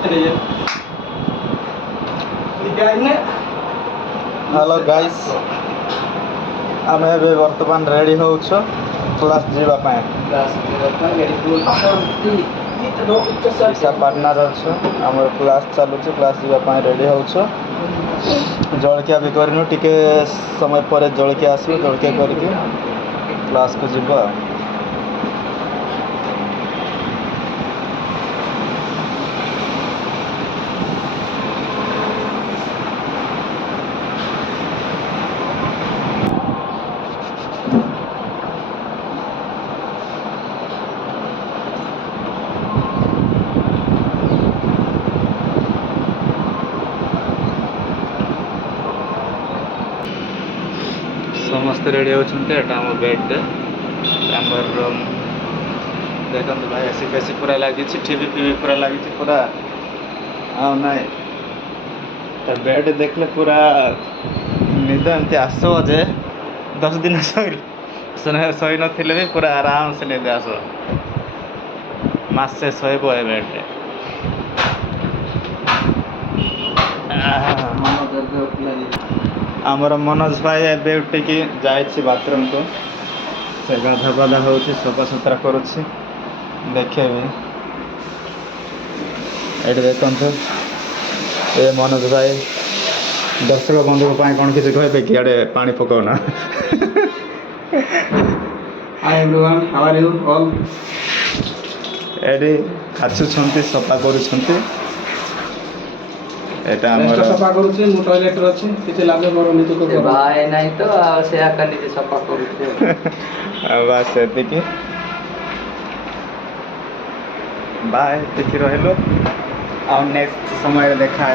Hello guys आम ए बर्तमान ready हो क्लास जावाई विशाखापाटना आम क्लास चलुची क्लास जावाई रेडी हो जलखिया भी करनु टिके समय पर जलखिया आसो जलखिया करके क्लास को जीव समस्त रेडी होते आम बेड आमर रूम देखते भाई एसी फेसी पूरा लगी टीवी फीवी पूरा लगी पूरा हाँ नाई तो बेड देखले पूरा निद एमती आसो जे 10 दिन शई नी भी पूरा आराम से निद आस मसे शोब ए बेड आमर मनोज भाई एबे उठिकी जाइए बाथरूम को से गाधा बाधा हो सफा सुतरा करुच्ची देखेबी ये देखते ये मनोज भाई दर्शक बंधु कौन किसी कहे कि आड़े पानी पकाउना Hi everyone, how are you all? एडी खाचुछंती सफा करुछंती एटा रेस्ट हमर सफा करूची मु टॉयलेट रे अछि किछि लागे करनी तो से भाई नहीं तो से आकर नीचे सफा करूचे बस एतिकी बाय एतिकी रहलो आ नेक्स्ट समय देखा